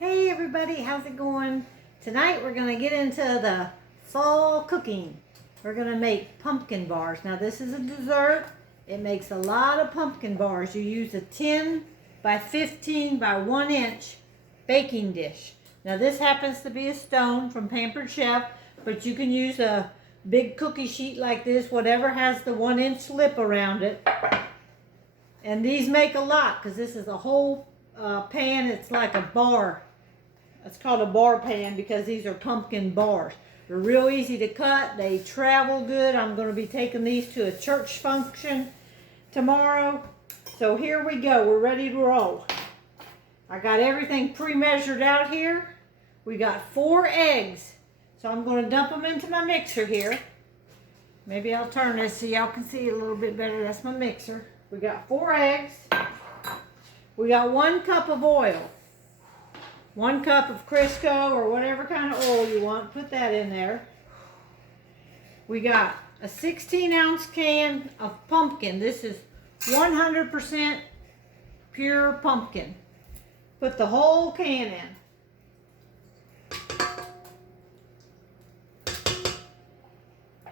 Hey everybody, how's it going? Tonight we're going to get into the fall cooking. We're going to make pumpkin bars. Now this is a dessert. It makes a lot of pumpkin bars. You use a 10 by 15 by 1 inch baking dish. Now this happens to be a stone from Pampered Chef, but you can use a big cookie sheet like this, whatever has the 1 inch lip around it. And these make a lot because this is a whole pan. It's like a bar. It's called a bar pan because these are pumpkin bars. They're real easy to cut. They travel good. I'm going to be taking these to a church function tomorrow. So here we go. We're ready to roll. I got everything pre-measured out here. We got 4 eggs. So I'm going to dump them into my mixer here. Maybe I'll turn this so y'all can see a little bit better. That's my mixer. We got 4 eggs. We got 1 cup of oil. 1 cup of Crisco or whatever kind of oil you want. Put that in there. We got a 16-ounce can of pumpkin. This is 100% pure pumpkin. Put the whole can in.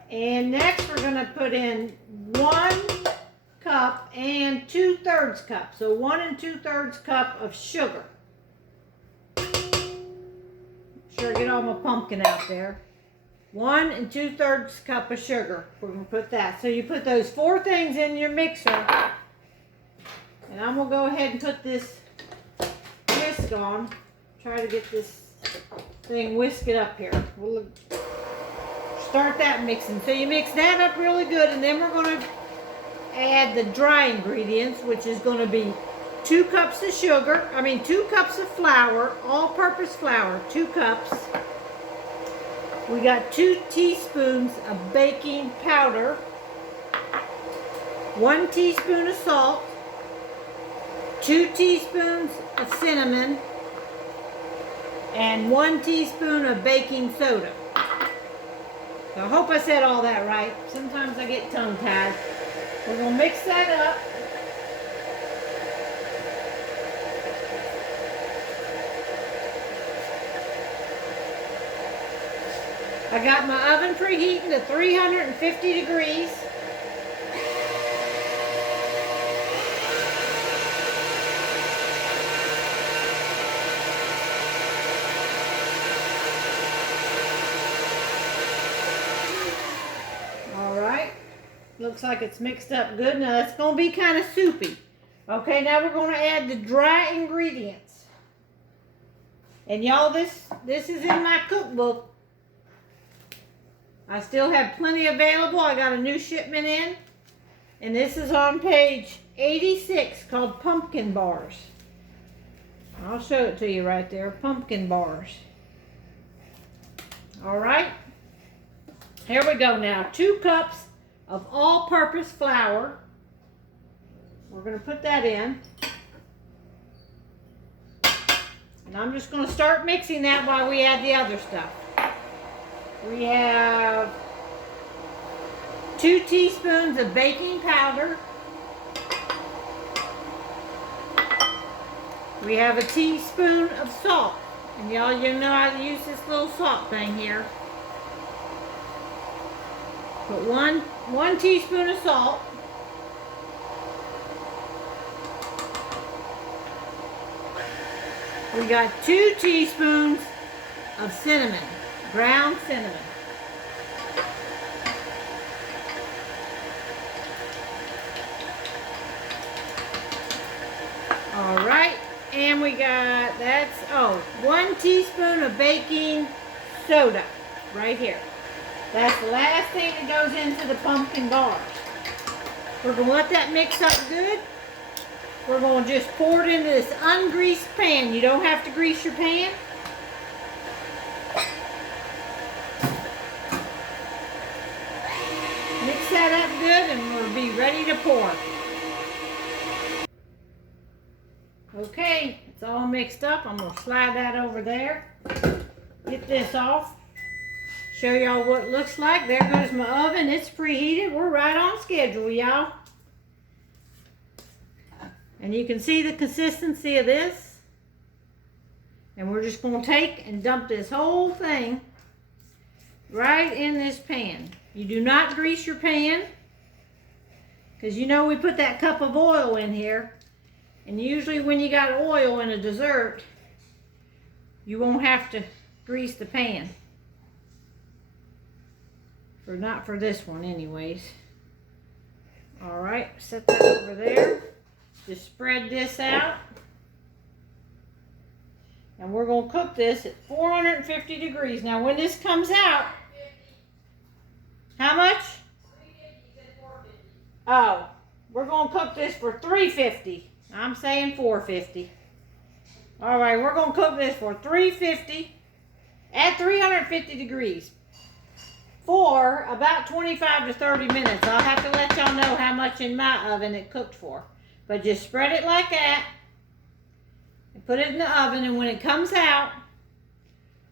And next we're going to put in 1 cup and 2/3 cup. So 1 2/3 cup of sugar. Sure, get all my pumpkin out there. 1 2/3 cup of sugar. We're going to put that. So you put those 4 things in your mixer. And I'm going to go ahead and put this whisk on. Try to get this thing whisked up here. We'll start that mixing. So you mix that up really good, and then we're going to add the dry ingredients, which is going to be 2 cups of sugar, 2 cups of flour, all-purpose flour, 2 cups. We got 2 teaspoons of baking powder, 1 teaspoon of salt, 2 teaspoons of cinnamon, and 1 teaspoon of baking soda. So I hope I said all that right. Sometimes I get tongue-tied. We're going to mix that up. I got my oven preheating to 350 degrees. All right. Looks like it's mixed up good. Now it's going to be kind of soupy. Okay, now we're going to add the dry ingredients. And y'all, this is in my cookbook. I still have plenty available. I got a new shipment in. And this is on page 86 called Pumpkin Bars. I'll show it to you right there. Pumpkin Bars. All right. Here we go now. 2 cups of all-purpose flour. We're going to put that in. And I'm just going to start mixing that while we add the other stuff. We have 2 teaspoons of baking powder. We have a teaspoon of salt. And y'all, you know how to use this little salt thing here. Put one teaspoon of salt. We got 2 teaspoons of cinnamon. Ground cinnamon. All right, and we got, 1 teaspoon of baking soda right here. That's the last thing that goes into the pumpkin bars. We're going to let that mix up good. We're going to just pour it into this ungreased pan. You don't have to grease your pan. Mix that up good and we'll be ready to pour. Okay, it's all mixed up. I'm going to slide that over there. Get this off. Show y'all what it looks like. There goes my oven. It's preheated. We're right on schedule, y'all. And you can see the consistency of this. And we're just going to take and dump this whole thing right in this pan. You do not grease your pan, because you know we put that cup of oil in here. And usually when you got oil in a dessert, you won't have to grease the pan. Not for this one anyways. Alright, set that over there. Just spread this out. And we're going to cook this at 450 degrees. Now when this comes out, how much? 450. Oh, we're going to cook this for 350. I'm saying 450. Alright, we're going to cook this for 350 at 350 degrees for about 25 to 30 minutes. I'll have to let y'all know how much in my oven it cooked for. But just spread it like that and put it in the oven, and when it comes out,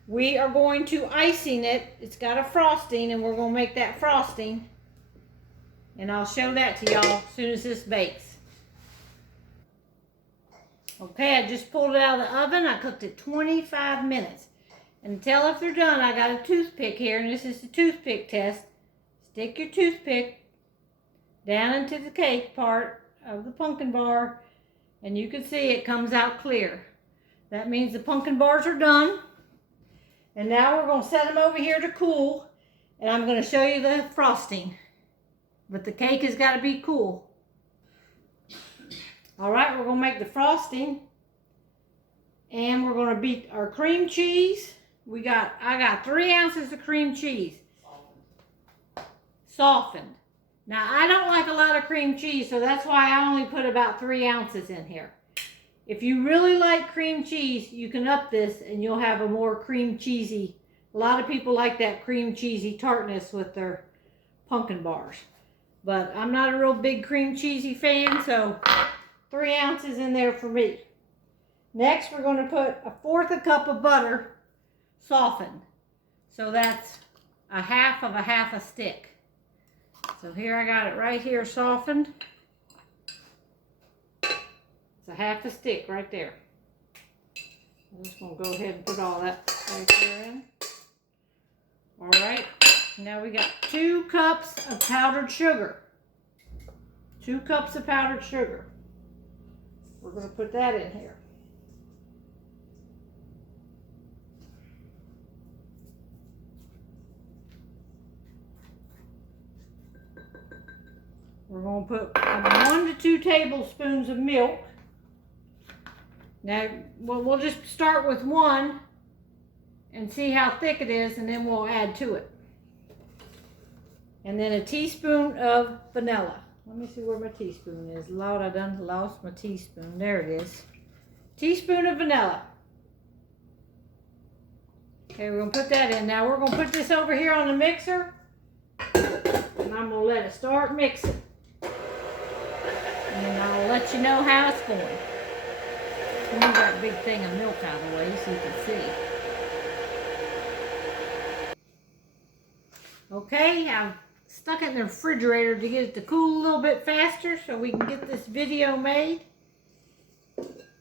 we are going to icing it. It's got a frosting, and we're going to make that frosting. And I'll show that to y'all as soon as this bakes. Okay, I just pulled it out of the oven. I cooked it 25 minutes. And to tell if they're done, I got a toothpick here, and this is the toothpick test. Stick your toothpick down into the cake part of the pumpkin bar, and you can see it comes out clear. That means the pumpkin bars are done. And now we're going to set them over here to cool, and I'm going to show you the frosting. But the cake has got to be cool. All right, we're going to make the frosting, and we're going to beat our cream cheese. I got 3 ounces of cream cheese. Softened. Now, I don't like a lot of cream cheese, so that's why I only put about 3 ounces in here. If you really like cream cheese, you can up this and you'll have a more cream cheesy. A lot of people like that cream cheesy tartness with their pumpkin bars. But I'm not a real big cream cheesy fan, so 3 ounces in there for me. Next, we're going to put 1/4 cup of butter softened. So that's a half a stick. So here I got it right here softened. It's a half a stick right there. I'm just going to go ahead and put all that right there in. Alright, now we got 2 cups of powdered sugar. 2 cups of powdered sugar. We're going to put that in here. We're going to put 1 to 2 tablespoons of milk. Now, we'll just start with 1 and see how thick it is, and then we'll add to it. And then a teaspoon of vanilla. Let me see where my teaspoon is. Lord, I done lost my teaspoon. There it is. Teaspoon of vanilla. Okay, we're going to put that in. Now, we're going to put this over here on the mixer, and I'm going to let it start mixing. And I'll let you know how it's going. Move that big thing of milk out of the way so you can see. Okay, I've stuck it in the refrigerator to get it to cool a little bit faster so we can get this video made.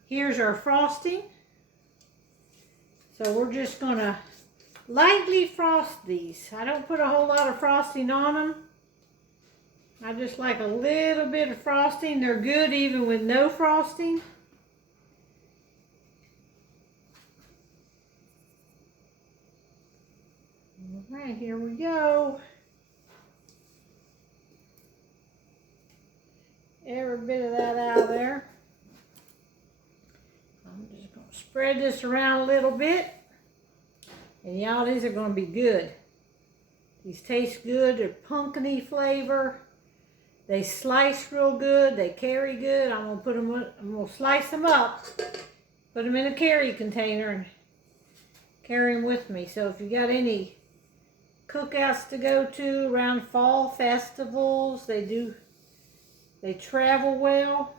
Here's our frosting. So we're just going to lightly frost these. I don't put a whole lot of frosting on them. I just like a little bit of frosting. They're good even with no frosting. All right, here we go. Every bit of that out of there. I'm just going to spread this around a little bit. And y'all, these are going to be good. These taste good. They're pumpkin-y flavor. They slice real good. They carry good. I'm gonna slice them up, put them in a carry container, and carry them with me. So if you got any cookouts to go to around fall festivals, they travel well,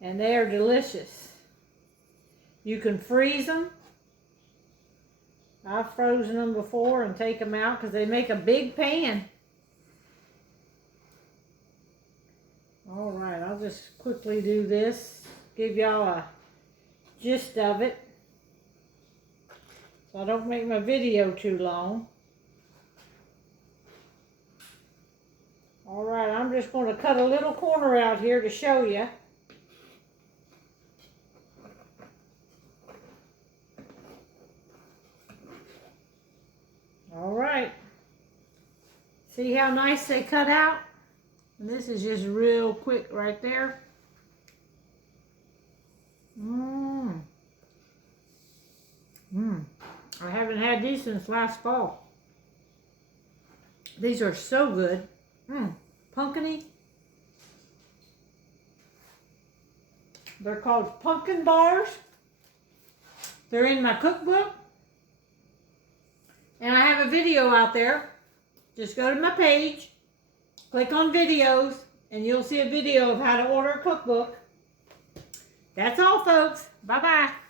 and they are delicious. You can freeze them. I've frozen them before and take them out because they make a big pan. All right, I'll just quickly do this. give y'all a gist of it, so I don't make my video too long. All right, I'm just going to cut a little corner out here to show you. All right. See how nice they cut out? And this is just real quick right there. I haven't had these since last fall. These are so good. Pumpkiny. They're called pumpkin bars. They're in my cookbook. And I have a video out there. Just go to my page, click on videos, and you'll see a video of how to order a cookbook. That's all, folks. Bye-bye.